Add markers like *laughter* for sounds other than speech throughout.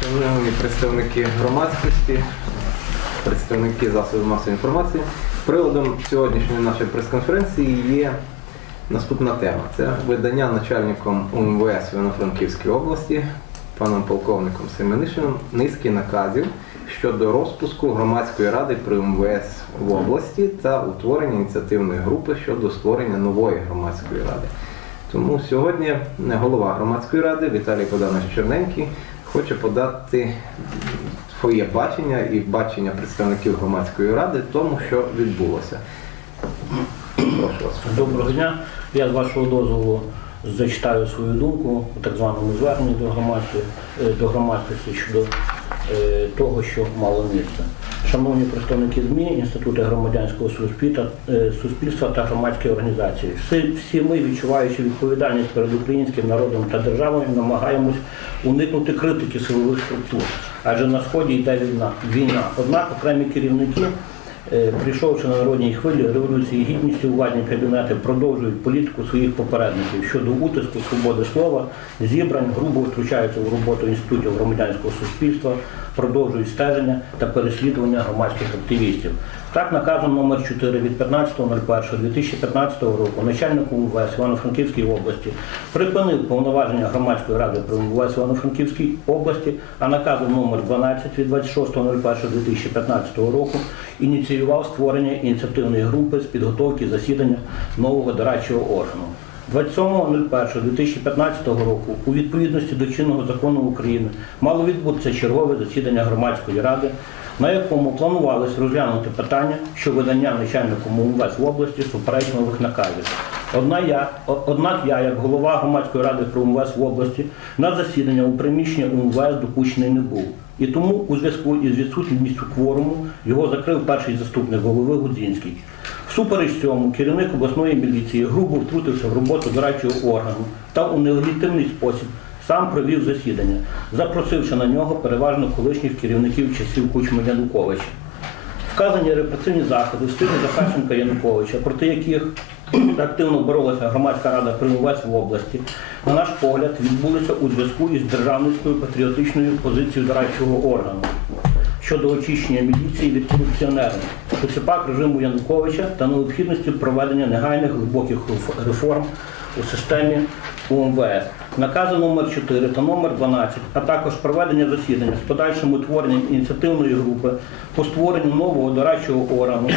Шановні представники громадськості, представники засобів масової інформації, приводом сьогоднішньої нашої прес-конференції є наступна тема. Це видання начальником УМВС Івано-Франківської області, паном полковником Семенишином, низки наказів щодо розпуску громадської ради при УМВС в області та утворення ініціативної групи щодо створення нової громадської ради. Тому сьогодні голова громадської ради Віталій Богданович Черненький хоче подати своє бачення і бачення представників громадської ради тому, що відбулося. Прошу вас. Доброго дня. Я з вашого дозволу зачитаю свою думку у так званому зверненні до громадськості, е, до громадськості щодо е, того, що мало місце. Шановні представники ЗМІ, інститути громадянського е, суспільства та громадські організації. Всі, всі ми, відчуваючи відповідальність перед українським народом та державою, намагаємось уникнути критики силових структур, адже на сході йде війна. війна. Однак окремі керівники Прийшовши на народній хвилі революції гідності, владні кабінети продовжують політику своїх попередників щодо утиску свободи слова, зібрань, грубо втручаються в роботу інститутів громадянського суспільства, продовжують стеження та переслідування громадських активістів. Так, наказом номер 4 від 15.01.2015 року начальник МВС Івано-Франківської області припинив повноваження громадської ради при МВС Івано-Франківській області, а наказом номер 12 від 26.01.2015 року ініціював створення ініціативної групи з підготовки засідання нового дорадчого органу. 27.01.2015 року у відповідності до чинного закону України мало відбутися чергове засідання громадської ради, на якому планувалось розглянути питання, що видання начальником УМВС в області суперечить нових наказів. Одна я, однак я, як голова громадської ради при УМВС в області, на засідання у приміщення УМВС допущений не був. І тому у зв'язку із відсутністю кворуму його закрив перший заступник голови Гудзінський. Всупереч цьому керівник обласної міліції грубо втрутився в роботу дорадчого органу та у нелегітимний спосіб сам провів засідання, запросивши на нього переважно колишніх керівників часів Кучма Януковича. Вказані репресивні заходи в стилі Захарченка Януковича, проти яких активно боролася громадська рада УВС в області, на наш погляд, відбулися у зв'язку із державницькою патріотичною позицією дорадчого органу щодо очищення міліції від корупціонерів, посіпак режиму Януковича та необхідності проведення негайних глибоких реформ у системі УМВС. Накази номер 4 та номер 12, а також проведення засідання з подальшим утворенням ініціативної групи по створенню нового дорадчого органу,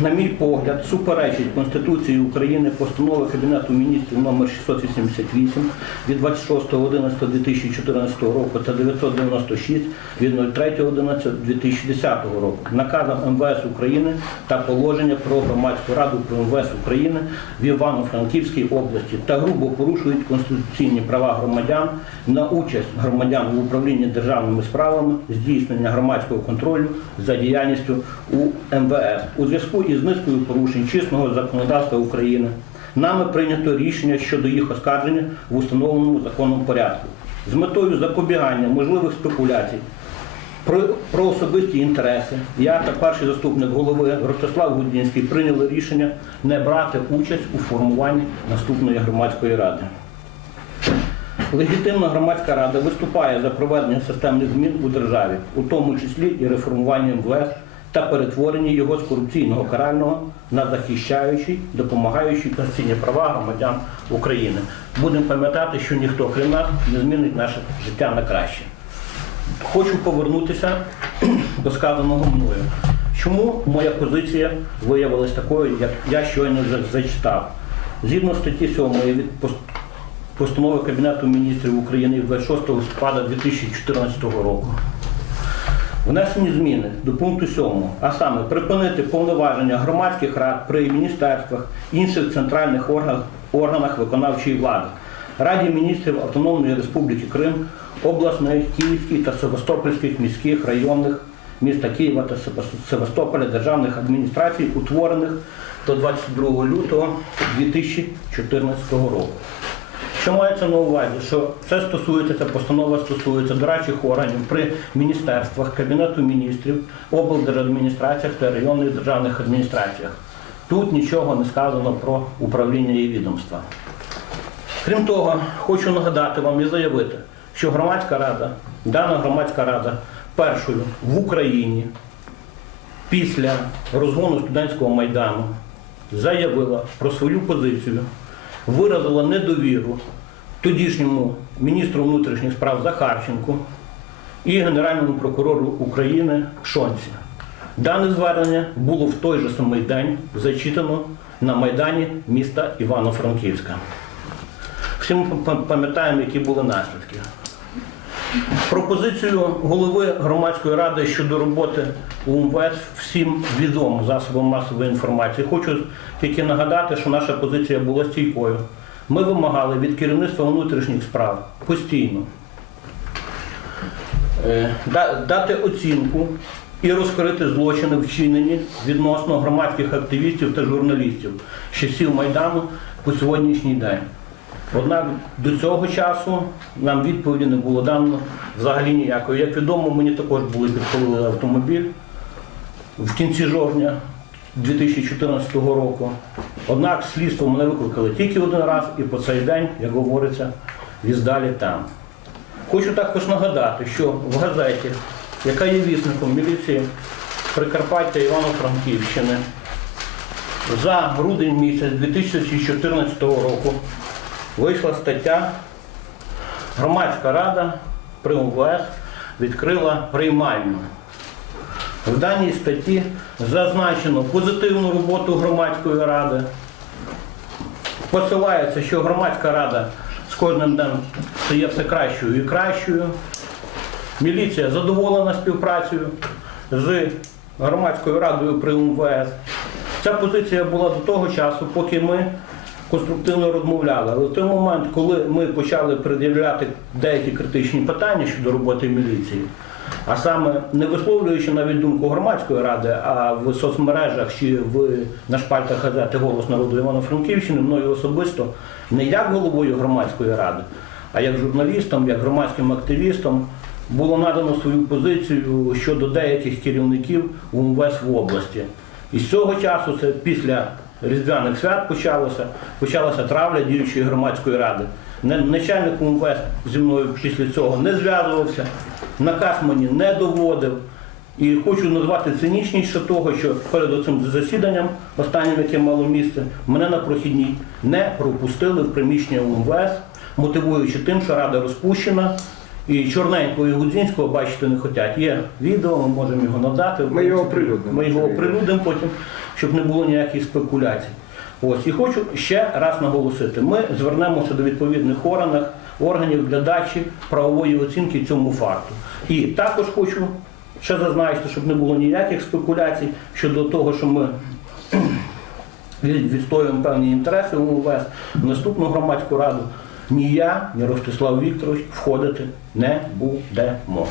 на мій погляд, суперечить Конституції України постанови Кабінету міністрів номер 688 від 26.11.2014 року та 996 від 03.11.2010 року, наказом МВС України та положення про громадську раду при МВС України в Івано-Франківській області та грубо порушують конституційні права громадян на участь громадян в управлінні державними справами, здійснення громадського контролю за діяльністю у МВС. У зв'язку із низкою порушень чесного законодавства України. Нами прийнято рішення щодо їх оскарження в установленому законом порядку з метою запобігання можливих спекуляцій про, про особисті інтереси. Я та перший заступник голови Ростислав Гудінський прийняли рішення не брати участь у формуванні наступної громадської ради. Легітимна громадська рада виступає за проведення системних змін у державі, у тому числі і реформування МВС та перетворення його з корупційного карального на захищаючий, допомагаючий конституційні права громадян України. Будемо пам'ятати, що ніхто крім нас не змінить наше життя на краще. Хочу повернутися *clears throat* до сказаного мною. Чому моя позиція виявилась такою, як я щойно за- зачитав? Згідно статті 7 від постанови Кабінету міністрів України 26 листопада 2014 року. Внесені зміни до пункту 7, а саме припинити повноваження громадських рад при міністерствах, інших центральних органах, органах виконавчої влади, Раді міністрів Автономної Республіки Крим, обласних, Київських та Севастопольських міських районних міста Києва та Севастополя державних адміністрацій, утворених до 22 лютого 2014 року. Що мається на увазі, що це стосується, ця постанова стосується дорадчих органів при міністерствах, Кабінету міністрів, облдержадміністраціях та районних державних адміністраціях. Тут нічого не сказано про управління і відомства. Крім того, хочу нагадати вам і заявити, що громадська рада, дана громадська рада першою в Україні після розгону студентського майдану заявила про свою позицію, виразила недовіру тодішньому міністру внутрішніх справ Захарченку і Генеральному прокурору України Шонці. Дане звернення було в той же самий день зачитано на Майдані міста Івано-Франківська. Всі ми пам'ятаємо, які були наслідки. Пропозицію голови громадської ради щодо роботи УМВС всім відомо засобам масової інформації. Хочу тільки нагадати, що наша позиція була стійкою. Ми вимагали від керівництва внутрішніх справ постійно е, дати оцінку і розкрити злочини, вчинені відносно громадських активістів та журналістів з часів Майдану по сьогоднішній день. Однак до цього часу нам відповіді не було дано взагалі ніякої. Як відомо, мені також були підпалили автомобіль в кінці жовтня 2014 року. Однак слідство мене викликали тільки один раз і по цей день, як говориться, віздалі там. Хочу також нагадати, що в газеті, яка є вісником міліції Прикарпаття Івано-Франківщини, за грудень місяць 2014 року вийшла стаття Громадська рада при УВС відкрила приймальню. В даній статті зазначено позитивну роботу громадської ради. Посилається, що громадська рада з кожним днем стає все кращою і кращою. Міліція задоволена співпрацею з громадською радою при УМВС. Ця позиція була до того часу, поки ми конструктивно розмовляли. Але в той момент, коли ми почали пред'являти деякі критичні питання щодо роботи міліції, а саме не висловлюючи навіть думку громадської ради, а в соцмережах чи в на шпальтах газети Голос народу Івано-Франківщини, мною особисто не як головою громадської ради, а як журналістом, як громадським активістом було надано свою позицію щодо деяких керівників УМВС в області. І з цього часу, це після Різдвяних свят почалося, почалася травля діючої громадської ради. Начальник УМВС зі мною після цього не зв'язувався, наказ мені не доводив. І хочу назвати цинічніше того, що перед цим засіданням, останнім, яке мало місце, мене на прохідній не пропустили в приміщення УМВС, мотивуючи тим, що рада розпущена. І чорненького і Гудзінського бачити не хочуть. Є відео, ми можемо його надати. Ми його оприлюднимо. Ми його оприлюдимо потім, щоб не було ніяких спекуляцій. Ось і хочу ще раз наголосити: ми звернемося до відповідних органів, органів для дачі правової оцінки цьому факту. І також хочу ще зазначити, щоб не було ніяких спекуляцій щодо того, що ми *clears throat* відстоюємо певні інтереси УМВС в наступну громадську раду. Ні я, ні Ростислав Вікторович входити не будемо.